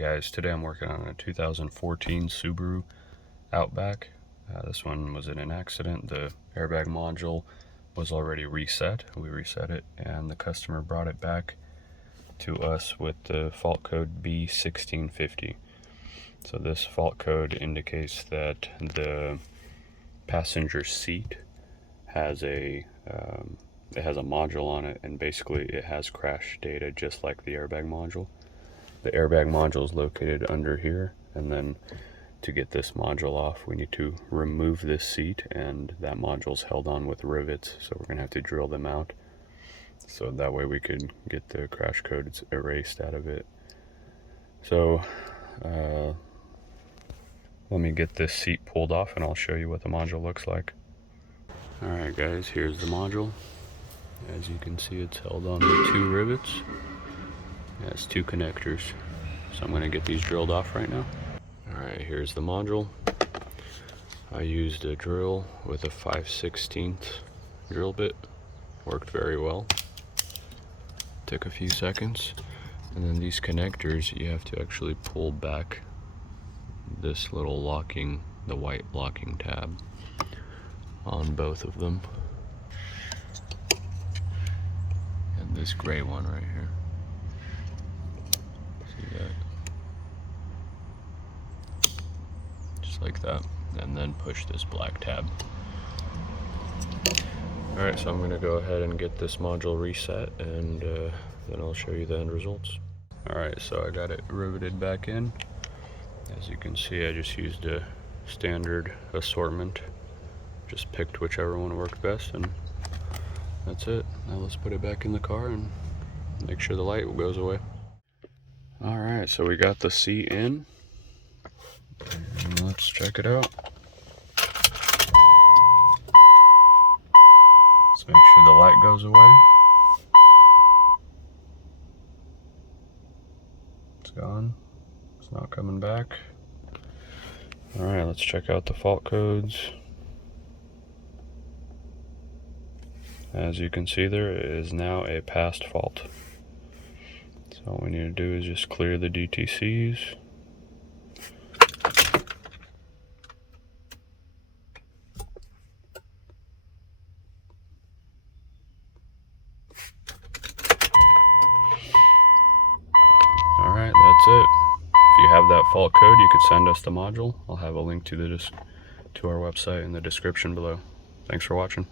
guys, today I'm working on a 2014 Subaru Outback. This one was in an accident. The airbag module was already reset. We reset it and the customer brought it back to us with the fault code B1650. So this fault code indicates that the passenger seat has a module on it, and basically it has crash data just like the airbag module. The airbag module is located under here, and then to get this module off we need to remove this seat, and that module is held on with rivets, so we're gonna have to drill them out so that way we could get the crash codes erased out of it. So let me get this seat pulled off and I'll show you what the module looks like. Alright guys, here's the module. As you can see, it's held on with 2 rivets. It has 2 connectors. So I'm going to get these drilled off right now. Alright, here's the module. I used a drill with a 5/16 drill bit. Worked very well. Took a few seconds. And then these connectors, you have to actually pull back this little locking, the white locking tab on both of them. And this gray one right here. See that? Just like that. And then push this black tab. Alright, so I'm going to go ahead and get this module reset, and then I'll show you the end results. Alright, so I got it riveted back in. As you can see, I just used a standard assortment. Just picked whichever one worked best, and that's it. Now let's put it back in the car and make sure the light goes away. Alright, so we got the seat in. And let's check it out. Let's make sure the light goes away. It's gone. It's not coming back. Alright, let's check out the fault codes. As you can see, there is now a past fault. So all we need to do is just clear the DTCs. Alright, that's it. If you have that fault code, you could send us the module. I'll have a link to our website in the description below. Thanks for watching.